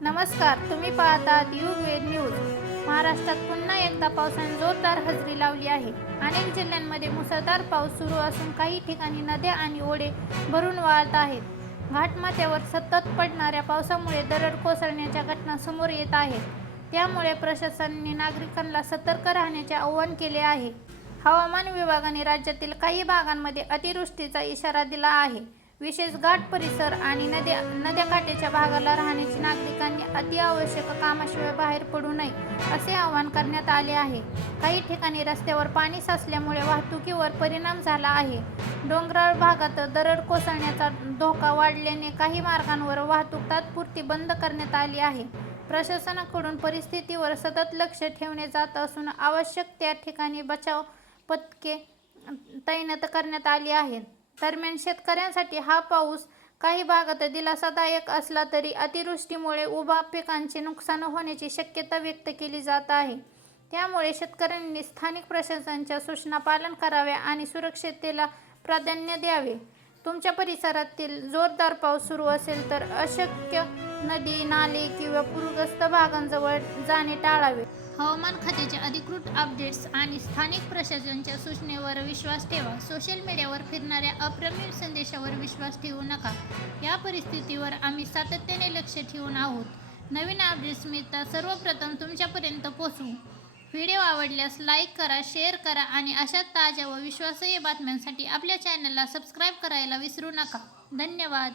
नमस्कार, तुम्ही पाहतात युग न्यूज। महाराष्ट्रात पुन्हा एकदा पावसाने जोरदार हजेरी लावली आहे। अनेक जिल्ह्यांमध्ये मुसळधार पाऊस सुरू असून काही ठिकाणी नद्या आणि ओढे भरून वाहत आहेत। घाटमाथ्यावर सतत पडणाऱ्या पावसामुळे दरड कोसळण्याच्या घटना समोर येत आहेत। त्यामुळे प्रशासनाने नागरिकांना सतर्क राहण्याचे आवाहन केले आहे। हवामान विभागाने राज्यातील काही भागांमध्ये अतिवृष्टीचा इशारा दिला आहे। विशेष घाट परिसर आणि नद्याकाठच्या भागाला राहण्याची नागरिकांनी अतिआवश्यक कामाशिवाय बाहेर पडू नये असे आवाहन करण्यात आले आहे। काही ठिकाणी रस्त्यावर पाणी साचल्यामुळे वाहतुकीवर परिणाम झाला आहे। डोंगराळ भागात दरड कोसळण्याचा धोका वाढल्याने काही मार्गांवर वाहतूक तात्पुरती बंद करण्यात आली आहे। प्रशासनाकडून परिस्थितीवर सतत लक्ष ठेवले जात असून आवश्यक त्या ठिकाणी बचाव पथके तैनात करण्यात आली आहेत। दरम्यान शेतकऱ्यांसाठी हा पाऊस काही भागात दिलासादायक असला तरी अतिवृष्टीमुळे उभ्या पिकांचे नुकसान होण्याची शक्यता व्यक्त केली जात आहे। त्यामुळे शेतकऱ्यांनी स्थानिक प्रशासनाच्या सूचना पालन करावे आणि सुरक्षिततेला प्राधान्य द्यावे। तुमच्या परिसरातील जोरदार पाऊस सुरू असेल तर अशक्य नदी, नाले किंवा पूरग्रस्त भागांजवळ जाणे टाळावे। हवामान खात्याचे अधिकृत अपडेट्स आणि स्थानिक प्रशासनाच्या सूचनेवर विश्वास ठेवा। सोशल मीडियावर फिरणाऱ्या अप्रमाणित संदेशावर विश्वास ठेवू नका। या परिस्थितीवर आम्ही सातत्याने लक्ष ठेवून आहोत। नवीन अपडेट्स मिळताच सर्वप्रथम तुमच्यापर्यंत पोहोचवू। व्हिडिओ आवडल्यास लाईक करा, शेअर करा आणि अशा ताज्या व विश्वासार्ह बातम्यांसाठी आपल्या चॅनलला सबस्क्राईब करायला विसरू नका। धन्यवाद।